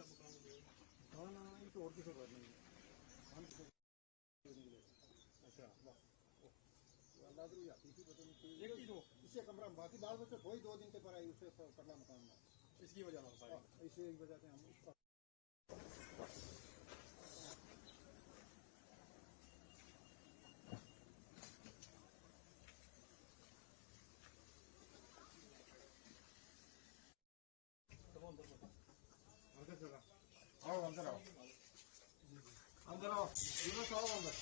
हाँ ना, ये तो और किसी बात नहीं हम अच्छा वाह आती थी पता नहीं इससे कमरा बाकी बाल बच्चे कोई 2 दिन के पर आई उसे करना मकान में इसकी वजह इसी वजह से हम उसका आओ अंदर आओ अंदर आओ यूनुस आओ अंदर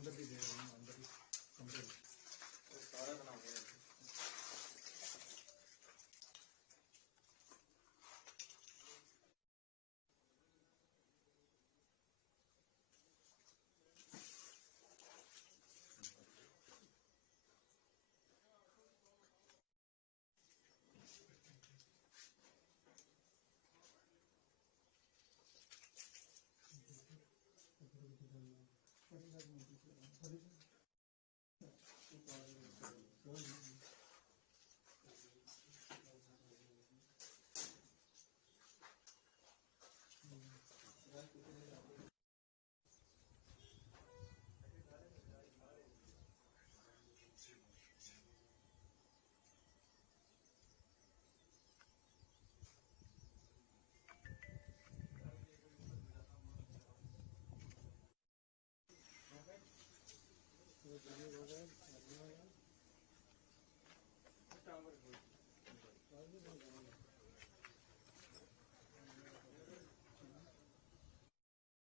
अंदर भी दे रहे हैं अंदर भी कमरे सारा बना हुआ है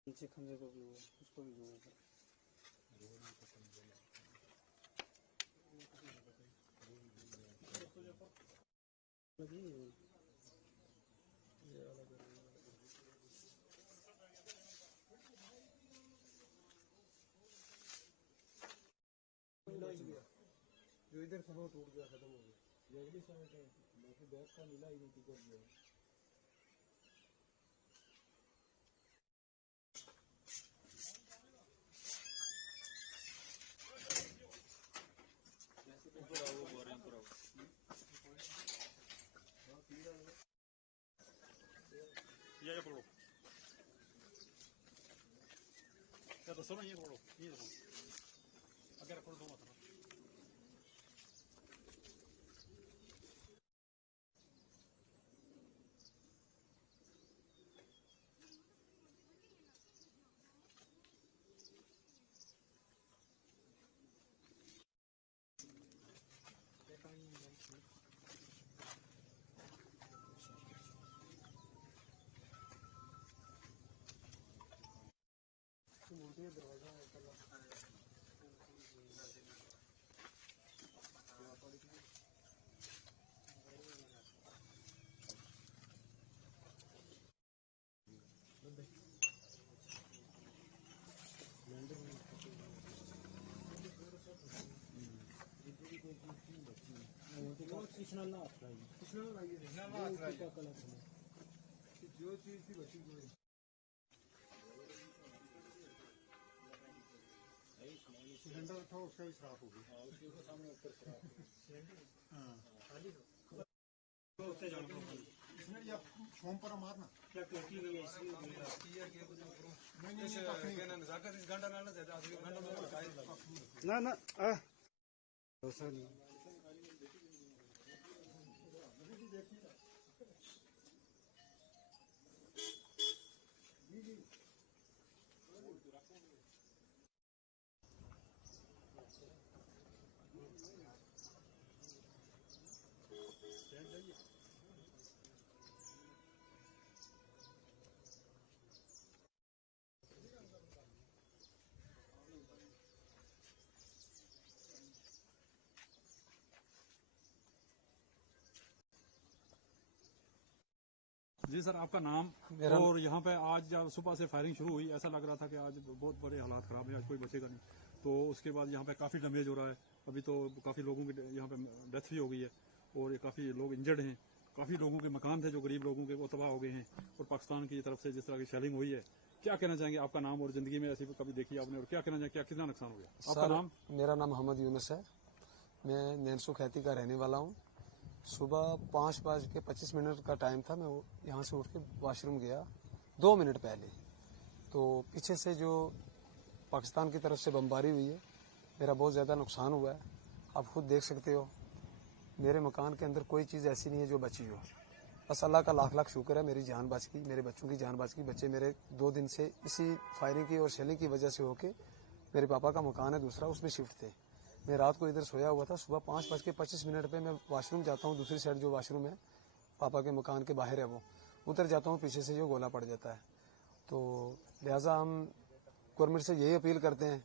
नीचे खंभे को भी उसको भी जो इधर से टूट गया खत्म हो गया अगली साइड बाकी बैग का मिला ही नहीं टिकट जो ये पकड़ो या तो सुनो ये पकड़ो ये देखो अगर पकड़ो तो मत दरवाजा है जो चीज थी बची हुई सिलेंडर था उसका भी खराब हो गया। सामने ऊपर खराब हो गया। इसमें या छोम पर मारना क्या टोटी हुई है इसलिए ना ना जी सर, आपका नाम और यहाँ पे आज जब सुबह से फायरिंग शुरू हुई, ऐसा लग रहा था कि आज बहुत बड़े हालात खराब हैं, आज कोई बचेगा नहीं। तो उसके बाद यहाँ पे काफ़ी डैमेज हो रहा है। अभी तो काफ़ी लोगों की यहाँ पे डेथ भी हो गई है और काफ़ी लोग इंजर्ड हैं। काफ़ी लोगों के मकान थे जो गरीब लोगों के, वो तबाह हो गए हैं। और पाकिस्तान की तरफ से जिस तरह की शेलिंग हुई है, क्या कहना चाहेंगे? आपका नाम और जिंदगी में ऐसी कभी देखी आपने, और क्या कहना चाहेंगे, क्या कितना नुकसान हो गया? आपका नाम? मेरा नाम मोहम्मद यूनुस है। मैं नैनसू खैती का रहने वाला हूँ। सुबह 5:25 का टाइम था। मैं यहाँ से उठ के वॉशरूम गया 2 मिनट पहले, तो पीछे से जो पाकिस्तान की तरफ से बमबारी हुई है, मेरा बहुत ज़्यादा नुकसान हुआ है। आप खुद देख सकते हो, मेरे मकान के अंदर कोई चीज़ ऐसी नहीं है जो बची हो। बस अल्लाह का लाख लाख शुक्र है, मेरी जान बच गई, मेरे बच्चों की जान बच गई। बच्चे मेरे 2 दिन से इसी फायरिंग की और शेलिंग की वजह से होके, मेरे पापा का मकान है दूसरा, उसमें शिफ्ट थे। मैं रात को इधर सोया हुआ था। सुबह 5:25 पे मैं वॉशरूम जाता हूँ, दूसरी साइड जो वॉशरूम है पापा के मकान के बाहर है, वो उधर जाता हूँ, पीछे से जो गोला पड़ जाता है। तो लिहाजा हम गवर्नमेंट से यही अपील करते हैं,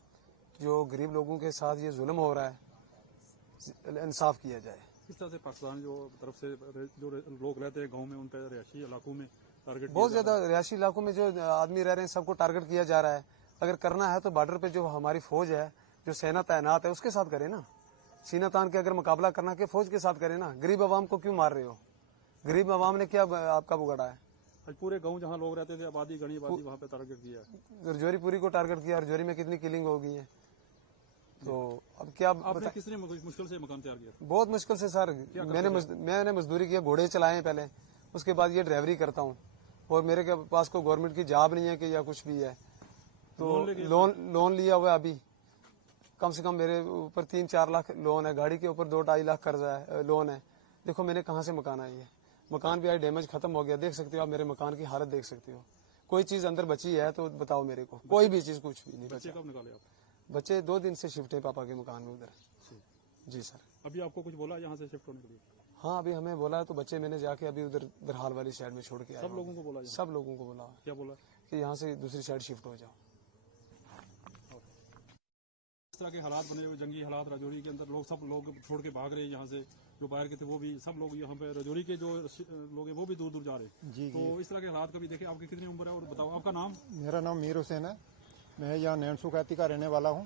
जो गरीब लोगों के साथ ये जुल्म हो रहा है, इंसाफ किया जाए। किस तरह से पाकिस्तान जो तरफ से जो लोग रहते हैं गाँव में, उन पर रिहायशी इलाकों में टारगेट, बहुत ज्यादा रिहायशी इलाकों में जो आदमी रह रहे हैं सबको टारगेट किया जा रहा है। अगर करना है तो बॉर्डर पे जो हमारी फौज है, जो सेना तैनात है, उसके साथ करे ना। सीना तान के अगर मुकाबला करना के फौज के साथ करे ना। गरीब आवाम को क्यों मार रहे हो? गरीब आवाम ने क्या आपका बिगाड़ा है? आज पूरे गांव जहां लोग रहते थे, आबादी घनी आबादी, वहां पे टारगेट किया है। रजौरीपुरी को टारगेट किया। रजौरी में कितनी किलिंग हो गई है। तो अब क्या आपने किसने मुश्किल से मकान तैयार किया? बहुत मुश्किल से सर। मैंने मजदूरी किया, घोड़े चलाए पहले, उसके बाद ये ड्राइवरी करता हूँ। और मेरे के पास कोई गवर्नमेंट की जॉब नहीं है कि या कुछ भी है। तो लोन लिया हुआ है। अभी कम से कम मेरे ऊपर 3-4 लाख लोन है। गाड़ी के ऊपर 2-2.5 लाख कर्जा है, लोन है। देखो मैंने कहाँ से मकान आई है। मकान भी आज डैमेज खत्म हो गया। देख सकते हो आप, मेरे मकान की हालत देख सकते हो। कोई चीज अंदर बची है तो बताओ मेरे को। कोई भी चीज कुछ भी नहीं बचा। कब निकाले आप? बच्चे 2 दिन से शिफ्ट है पापा के मकान में उधर। जी सर। अभी आपको कुछ बोला यहाँ से शिफ्ट होने के लिए? हाँ, अभी हमें बोला है, तो बच्चे मैंने जाके अभी उधर दरहाल वाली साइड में छोड़ के आया। सब लोगों को बोला? सब लोगों को बोला। क्या बोला? कि यहाँ से दूसरी साइड शिफ्ट हो जाओ। इस तरह के हालात बने हुए, जंगी हालात राजौरी के अंदर, सब लोग छोड़ के भाग रहे हैं यहाँ से। जो बाहर के थे वो भी, सब लोग यहाँ पे राजौरी के जो लोग हैं वो भी दूर दूर जा रहे हैं। जी, तो इस तरह के हालात कभी देखे? आपकी कितनी उम्र है और बताओ आपका नाम? मेरा नाम मीर हुसैन है। मैं यहाँ नैनसू खैती का रहने वाला हूँ।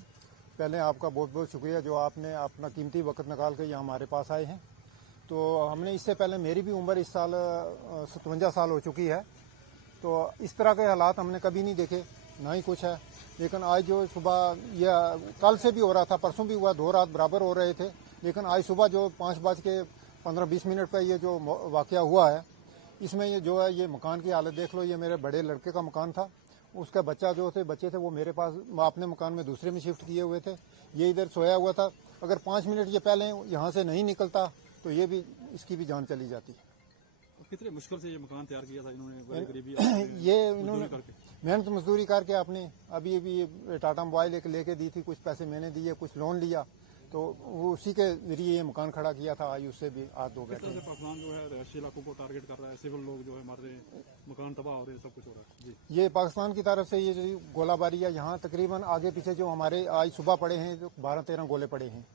पहले आपका बहुत बहुत शुक्रिया जो आपने अपना कीमती वक्त निकाल कर यहाँ हमारे पास आए हैं। तो हमने इससे पहले, मेरी भी उम्र इस साल 57 साल हो चुकी है, तो इस तरह के हालात हमने कभी नहीं देखे, ना ही कुछ है। लेकिन आज जो सुबह, या कल से भी हो रहा था, परसों भी हुआ, 2 रात बराबर हो रहे थे। लेकिन आज सुबह जो 5:15-20 पे ये जो वाकया हुआ है, इसमें ये जो है, ये मकान की हालत देख लो। ये मेरे बड़े लड़के का मकान था, उसका बच्चे थे वो मेरे पास अपने मकान में दूसरे में शिफ्ट किए हुए थे। ये इधर सोया हुआ था। अगर 5 मिनट ये पहले यहाँ से नहीं निकलता तो ये भी, इसकी भी जान चली जाती। तो कितने मुश्किल से ये मकान तैयार किया था इन्होंने? गरीबी ये इन्होंने मेहनत मजदूरी करके आपने अभी टाटा मोबाइल एक लेके दी थी, कुछ पैसे मैंने दिए, कुछ लोन लिया, तो वो उसी के जरिए ये मकान खड़ा किया था। आज उससे भी हाथ धो बैठे। पाकिस्तान जो है रिहायशी इलाकों को टारगेट कर रहा है, सिविल लोग जो है मर रहे हैं, मकान तबाह हो रहे हैं, सब कुछ हो रहा है। जी, ये पाकिस्तान की तरफ से ये जो गोलाबारी है, यहाँ तकरीबन आगे पीछे जो हमारे आज सुबह पड़े हैं, जो 12-13 गोले पड़े हैं।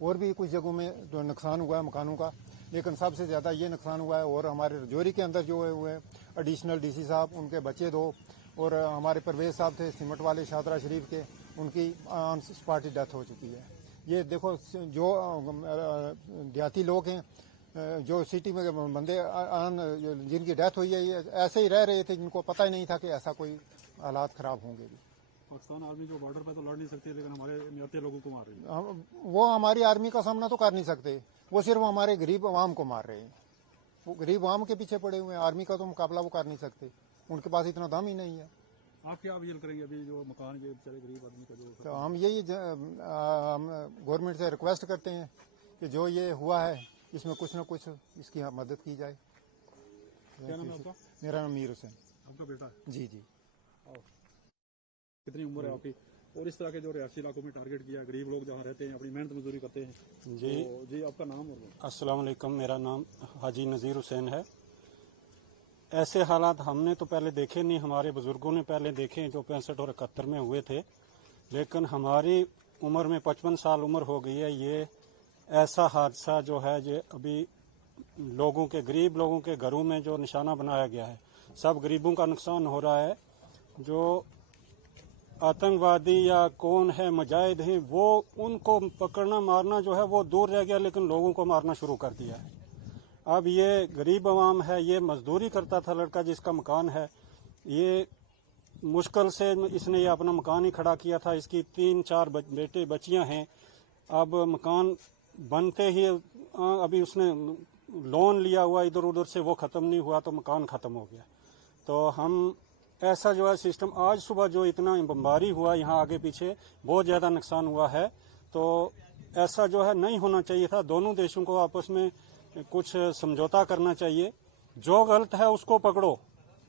और भी कुछ जगहों में जो नुकसान हुआ है मकानों का, लेकिन सबसे ज़्यादा ये नुकसान हुआ है। और हमारे रजौरी के अंदर जो है वो है एडिशनल डीसी साहब, उनके बच्चे 2, और हमारे परवेज साहब थे सिमट वाले शादरा शरीफ के, उनकी ऑन स्पॉट डेथ हो चुकी है। ये देखो, जो देहाती लोग हैं, जो सिटी में बंदे जिनकी डेथ हुई है, ये ऐसे ही रह रहे थे, जिनको पता ही नहीं था कि ऐसा कोई हालात खराब होंगे भी। पाकिस्तान आर्मी जो बॉर्डर पे तो लड़ नहीं सकती, लेकिन हमारे निहत्थे लोगों को मार रही है। वो हमारी आर्मी का सामना तो कर नहीं सकते, वो सिर्फ हमारे गरीब आवाम को मार रहे हैं। वो गरीब आवाम के पीछे पड़े हुए हैं, आर्मी का तो मुकाबला वो कर नहीं सकते, उनके पास इतना दम ही नहीं है। आप क्या अपील करेंगे अभी जो मकान ये बेचारे गरीब आदमी का जो? तो हम यही गवर्नमेंट से रिक्वेस्ट करते हैं कि जो ये हुआ है इसमें कुछ न कुछ इसकी मदद की जाए। क्या नाम है आपका? मेरा नाम मीर हुसैन। आपका बेटा है? जी जी। कितनी उम्र है आपकी? और इस तरह के जो रिहायशी इलाकों में टारगेट किया, गरीब लोग जहाँ रहते हैं, अपनी मेहनत मजदूरी करते हैं। जी तो जी आपका नाम? और अस्सलाम वालेकुम, मेरा नाम हाजी नज़ीर हुसैन है। ऐसे हालात हमने तो पहले देखे नहीं, हमारे बुजुर्गों ने पहले देखे जो 65 और 71 में हुए थे, लेकिन हमारी उम्र में 55 साल उम्र हो गई है। ये ऐसा हादसा जो है ये अभी लोगों के, गरीब लोगों के घरों में जो निशाना बनाया गया है, सब गरीबों का नुकसान हो रहा है। जो आतंकवादी या कौन है मुजाहिद हैं, वो उनको पकड़ना मारना जो है वो दूर रह गया, लेकिन लोगों को मारना शुरू कर दिया है। अब ये गरीब आवाम है, ये मजदूरी करता था लड़का जिसका मकान है, ये मुश्किल से इसने ये अपना मकान ही खड़ा किया था। इसकी 3-4 बेटे बच्चियां हैं। अब मकान बनते ही अभी उसने लोन लिया हुआ इधर उधर से, वो ख़त्म नहीं हुआ तो मकान ख़त्म हो गया। तो हम ऐसा जो है सिस्टम, आज सुबह जो इतना बमबारी हुआ यहाँ आगे पीछे, बहुत ज़्यादा नुकसान हुआ है। तो ऐसा जो है नहीं होना चाहिए था। दोनों देशों को आपस में कुछ समझौता करना चाहिए। जो गलत है उसको पकड़ो,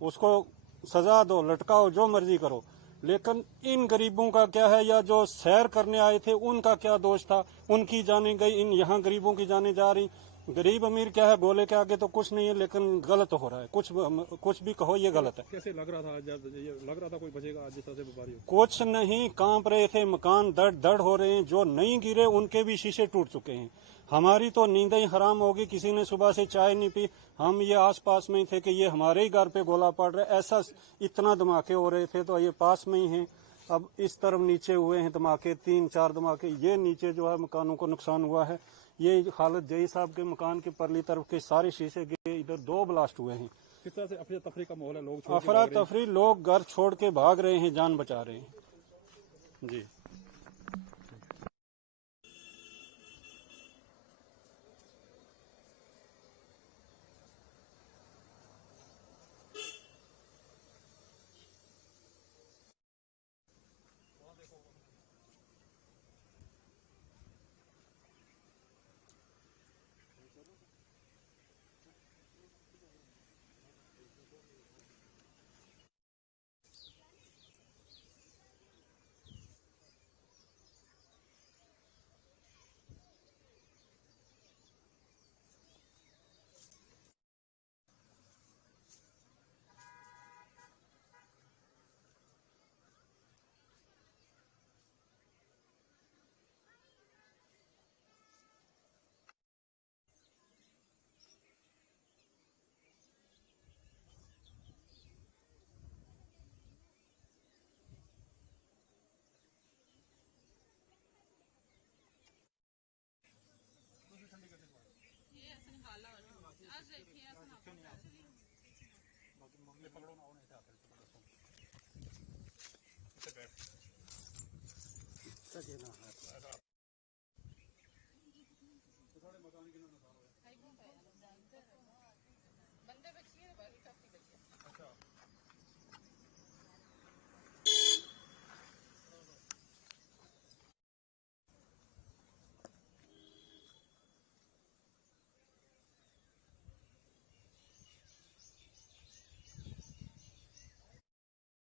उसको सजा दो, लटकाओ, जो मर्जी करो, लेकिन इन गरीबों का क्या है, या जो सैर करने आए थे उनका क्या दोष था? उनकी जाने गई, इन यहाँ गरीबों की जाने जा रही। गरीब अमीर क्या है, गोले के आगे तो कुछ नहीं है, लेकिन गलत हो रहा है। कुछ भी कहो, ये गलत है। कैसे लग रहा था आज? ये लग रहा था कोई बचेगा आज जिस तरह से बमबारी हुई? कुछ नहीं, कांप रहे थे, मकान दड़ दड़ हो रहे हैं। जो नहीं गिरे उनके भी शीशे टूट चुके हैं। हमारी तो नींदें ही हराम होगी, किसी ने सुबह से चाय नहीं पी। हम ये आसपास में ही थे कि ये हमारे ही घर पे गोला पड़ रहा है, ऐसा इतना धमाके हो रहे थे। तो ये पास में ही हैं। अब इस तरफ नीचे हुए हैं धमाके, 3-4 धमाके। ये नीचे जो है मकानों को नुकसान हुआ है। ये हालत जई साहब के मकान के परली तरफ के सारे शीशे गिरे, इधर 2 ब्लास्ट हुए हैं। किस तरह से अफरा तफरी का माहौल है? लोग छोड़ के अफरा भाग रहे हैं। तफरी, लोग घर छोड़ के भाग रहे हैं, जान बचा रहे हैं। जी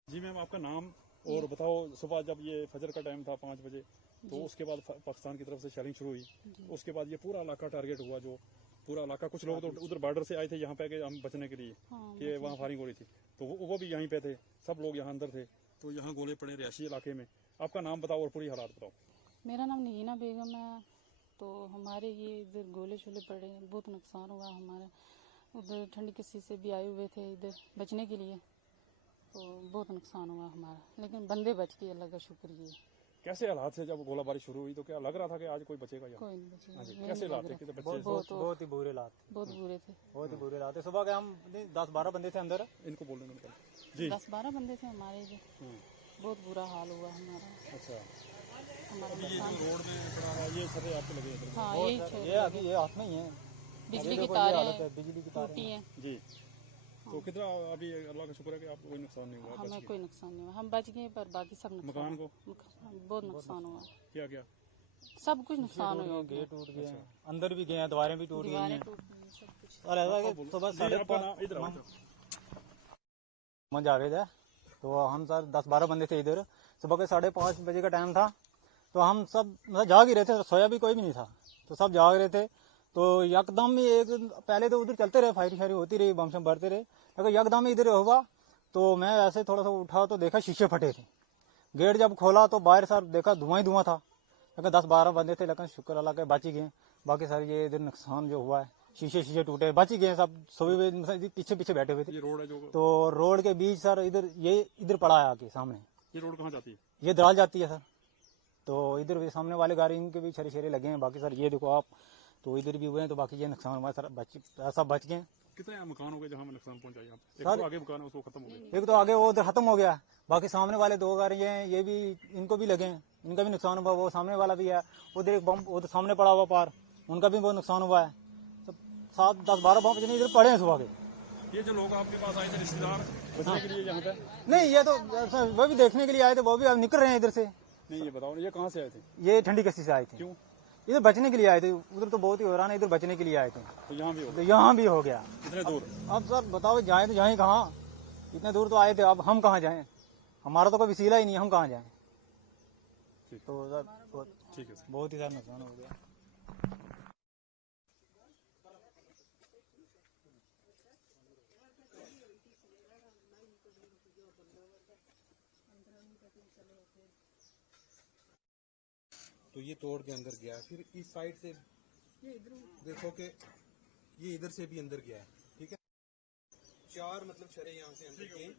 जी मैम, आपका नाम और बताओ। सुबह जब ये फजर का टाइम था 5 बजे, तो उसके बाद पाकिस्तान की तरफ से शेलिंग शुरू हुई। उसके बाद ये पूरा इलाका टारगेट हुआ, जो पूरा इलाका। कुछ लोग तो उधर बॉर्डर से आए थे यहाँ पे कि हम बचने के लिए, कि वहाँ फायरिंग हो रही थी, तो वो भी यहीं पे थे। सब लोग यहाँ अंदर थे, तो यहाँ गोले पड़े रिहायशी इलाके में। आपका नाम बताओ और पूरी हालात बताओ। मेरा नाम नगीना बेगम है। तो हमारे ये इधर गोले शोले पड़े, बहुत नुकसान हुआ हमारा। उधर ठंडी किसी से भी आए हुए थे इधर बचने के लिए, तो बहुत नुकसान हुआ हमारा, लेकिन बंदे बच गए, अल्लाह का शुक्र। ये कैसे हालात से जब गोलाबारी शुरू हुई तो क्या लग रहा था कि आज कोई बचेगा यहाँ? कोई नहीं बचा। हाँ जी, नहीं कैसे लग हालात थे रहा। कि बच्चे बहुत ही बुरे हालात थे, बहुत बुरे थे। बहुत ही बुरे हालात थे। सुबह के हम 10-12 बंदे थे अंदर। इनको बोलने में जी 10-12 बंदे थे हमारे इधर। हाँ, बहुत बुरा हाल हुआ हमारा। अच्छा। हमारा ये नुकसान। जो रोड में पड़ा है ये छर्रे आपके लगे हैं? हाँ बहुत यही सर, छोड़ ये अभी ये हाथ में ही है। बिजली अभी की देखो ये हालत तारें है, बिजली की तारें टूटी हैं। जी तो कितना अभी अल्लाह का शुक्र है कि आपको कोई नुकसान नहीं हुआ, बच हमें गए। कोई नुकसान नहीं हुआ, हम बच गए, पर बाकी सब नुकसान। मकान को बहुत नुकसान हुआ, क्या क्या? सब कुछ नुकसान टूट हुआ। गए, गेट टूट गए, अंदर भी गए हैं, दीवारें भी टूट गई दीवारें हैं। टूट गई, सब कुछ। और ऐसा है कि सुबह जी, साढ़े आपका नाम इधर आओ। पाँच जावेद है, तो हम सर 10-12 बंदे थे इधर। सुबह के 5:30 बजे का टाइम था, तो हम सब मतलब जाग ही रहे थे, सोया भी कोई भी नहीं था, तो सब जाग रहे थे। तो यकदम ही एक पहले तो उधर चलते रहे, फायरिंग शायरी होती रही, बम शम भरते रहे, लेकिन यकदम ही इधर हुआ। तो मैं ऐसे थोड़ा सा उठा तो देखा शीशे फटे थे। गेट जब खोला तो बाहर सर देखा धुआं ही धुआं था, लेकिन 10-12 बंदे थे, लेकिन शुक्र अल्लाह के बच ही गए। बाकी सर ये इधर नुकसान जो हुआ है, शीशे टूटे, बच ही गए सब, सोए हुए पीछे पीछे बैठे हुए थे। ये रोड है जो तो रोड के बीच सर इधर ये इधर पड़ा है आके सामने, ये रोड कहाँ जाती है? ये दराल जाती है सर। तो इधर भी सामने वाले गाड़ी इनके भी छरे लगे हैं। बाकी सर ये देखो आप, तो इधर भी हुए हैं, तो बाकी ये नुकसान हुआ है सर, सब बच गए। कितने मकान हो गए जहाँ में नुकसान पहुंचा? आप एक सर- तो आगे मकान है उसको खत्म हो गया। एक तो आगे वो उधर खत्म हो गया, बाकी सामने वाले 2 गाड़ी हैं, ये भी इनको भी लगे हैं, इनका भी नुकसान हुआ। वो सामने वाला भी है, उधर एक बम उधर सामने पड़ा हुआ पार, उनका भी बहुत नुकसान हुआ है। सब 7-10-12 बम इधर पड़े हैं सुबह के। ये जो लोग आपके पास आए थे रिश्तेदार बचने के लिए यहाँ पे? नहीं, ये तो सर वो भी देखने के लिए आए थे, वो भी अब निकल रहे हैं इधर से। नहीं ये बताओ ये कहाँ से आए थे? ये ठंडी कस्ती से आए थे, क्यों? इधर बचने के लिए आए थे। उधर तो बहुत ही हैरान है, इधर बचने के लिए आए थे, तो यहाँ भी हो तो यहाँ भी हो गया। कितने दूर? अब सर बताओ जाए तो जाए कहाँ, इतने दूर तो आए थे, अब हम कहाँ जाएं, हमारा तो कोई वसीला ही नहीं, हम कहाँ जाएं। ठीक। तो सर ठीक है सर। बहुत ही सारा नुकसान हो गया। तो ये तोड़ के अंदर गया, फिर इस साइड से देखो कि ये इधर से भी अंदर गया है, ठीक है। 4 मतलब शरे यहाँ से अंदर गए,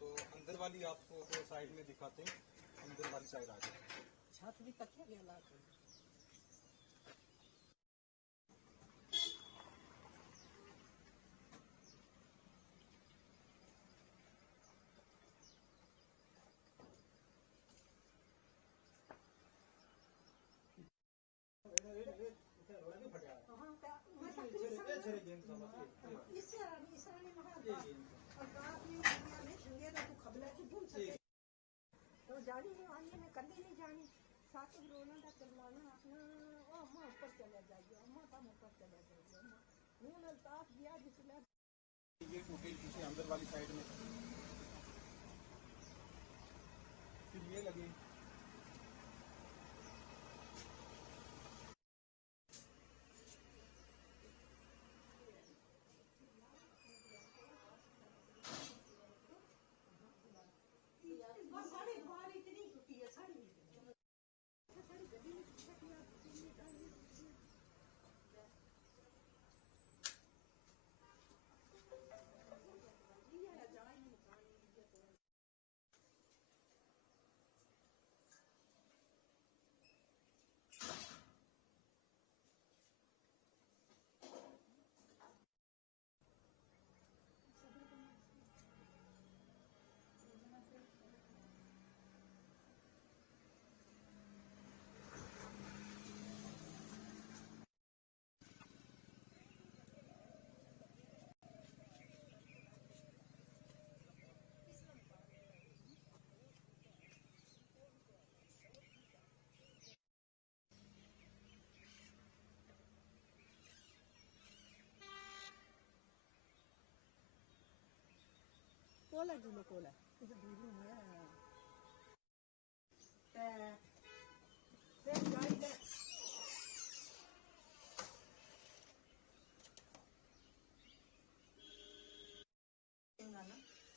तो अंदर वाली आपको वो साइड में दिखाते हैं, अंदर वाली साइड आ गई। जानी नहीं आनी मैं कभी नहीं जानी साथ रोना का चिल्लाना अपना ओ अम्मा ऊपर चले जाइए अम्मा तुम ऊपर चले जाइए अम्मा मुंह अल्ताफ दिया जिसने ये टूटे पीछे अंदर वाली साइड में, फिर ये लगे। कोला जुलो कोला इधर दूर में ते गाड़ी दे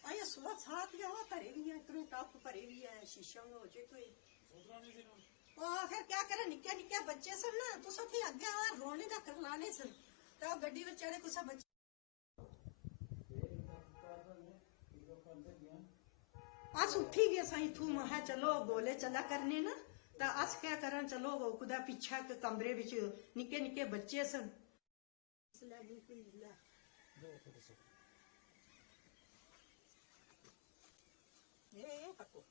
आया सुबह साथ गया हुआ भरे भी है इतने टॉप भरे भी है शीशा में हो जाए कोई फिर क्या करे निक्के निक्के बच्चे सन ना तो सब अगे आ रोने का करलाने सन तो गड्डी में चढ़े कुछ बच्चे आज उठी गए सही थू महा चलो बोले चला करने ना ਤਾਂ ਅਸ ਕਿਆ ਕਰਨ ਚਲੋ ਉਹਦਾ ਪਿੱਛਾ ਕਮਰੇ ਵਿੱਚ ਨਿੱਕੇ ਨਿੱਕੇ ਬੱਚੇ ਸਨ ਇਹ ਪੱਕੋ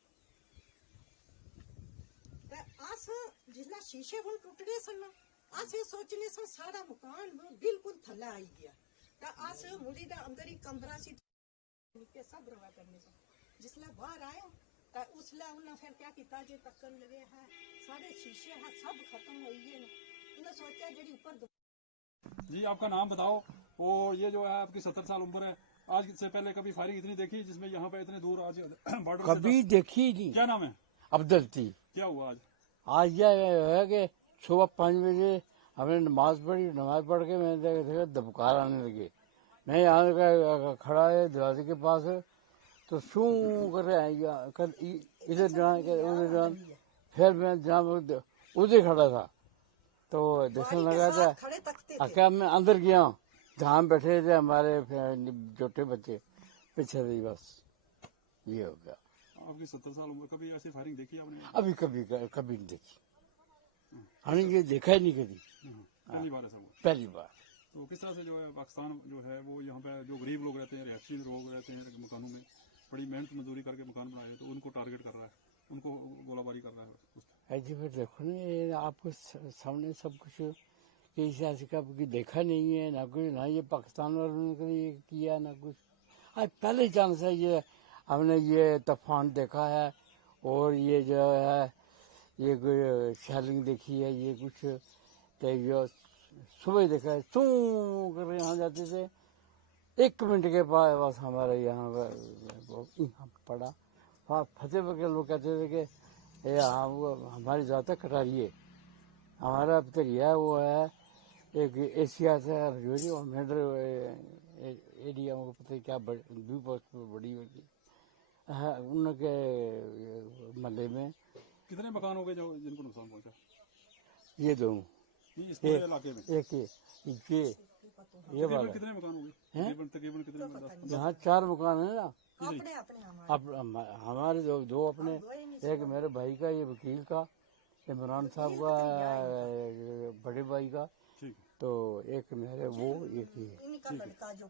ਤਾਂ ਅਸ ਜਿਸਲਾ ਸ਼ੀਸ਼ੇ ਹੁਣ ਟੁੱਟ ਗਏ ਸਨ ਅਸ ਇਹ ਸੋਚਨੇ ਸਨ ਸਾਡਾ ਮਕਾਨ ਬਿਲਕੁਲ ਥੱਲੇ ਆਈ ਗਿਆ ਤਾਂ ਅਸ ਮੁੜੀ ਦਾ ਅੰਦਰ ਹੀ ਕਮਰਾ ਸੀ ਨਿੱਕੇ ਸਭ ਰਵਾ ਕਰਨੇ ਸਨ ਜਿਸਲੇ ਬਾਹਰ ਆਏ ਤਾਂ ਉਸਲੇ ਉਹਨਾਂ ਫਿਰ क्या ਕੀਤਾ ਜੇ ਤੱਕਣ ਲਗੇ ਹੈ ਸਾਰੇ शीशे है सब खत्म हो गए उन्हें सोचा जेडी ऊपर जी आपका नाम बताओ और ये जो है आपकी 70 साल उम्र है आज से पहले कभी फायरिंग इतनी देखी जिसमें यहाँ पे इतने दूर आज बॉर्डर कभी देखी नहीं। क्या नाम है? अब्दुल थी। क्या हुआ आज यह है कि सुबह 5 बजे हमने नमाज पढ़ी, नमाज पढ़ के मैंने देखा दबकार आने लगे। मैं यहाँ खड़ा है दरवाजे के पास तो शू कर रहे हैं इधर जाना उधर जाना। फिर मैं जहाँ उधर खड़ा था तो देखने लगा था क्या मैं अंदर गया जहाँ बैठे थे हमारे छोटे बच्चे पीछे थी बस ये हो गया। आपकी 70 साल उम्र कभी ऐसी फायरिंग देखी आपने? अभी कभी नहीं देखी। हमने ये देखा ही नहीं कभी। पहली बार ऐसा हुआ? पहली बार। तो किस तरह से जो है पाकिस्तान जो है वो यहाँ पे जो गरीब लोग रहते हैं रिहायशी लोग रहते हैं मकानों में बड़ी मेहनत मजदूरी करके मकान बनाए तो उनको टारगेट कर रहा है उनको गोलाबारी कर रहा है। ऐसे फिर देखो ना ये आपको सामने सब कुछ किसी ऐसे का देखा नहीं है ना कुछ ना ये पाकिस्तान वालों ने कभी किया ना कुछ। आज पहले चांस है ये हमने ये तूफान देखा है और ये जो है ये कोई शेलिंग देखी है ये कुछ तो ये सुबह देखा है सू कर यहाँ जाते थे 1 मिनट के बाद बस हमारे यहाँ पड़ा फतेहपुर के लोग कहते थे कि हमारी ज़्यादा कटारिए हमारा तरिया वो है एक एशिया से मेडर एरिया को पता क्या बड़ी होगी उनके महल्ले में। कितने मकान हो गए जो जिनको नुकसान पहुंचा? ये दो इस पूरे इलाके में एक ये वाला कितने मकान हो गए? तकरीबन कितने? यहाँ 4 मकान है ना अपने अपने अब हमारे दो अपने एक मेरे भाई का ये वकील का इमरान साहब का बड़े भाई का तो एक मेरे वो एक ही है। इनका लड़का जो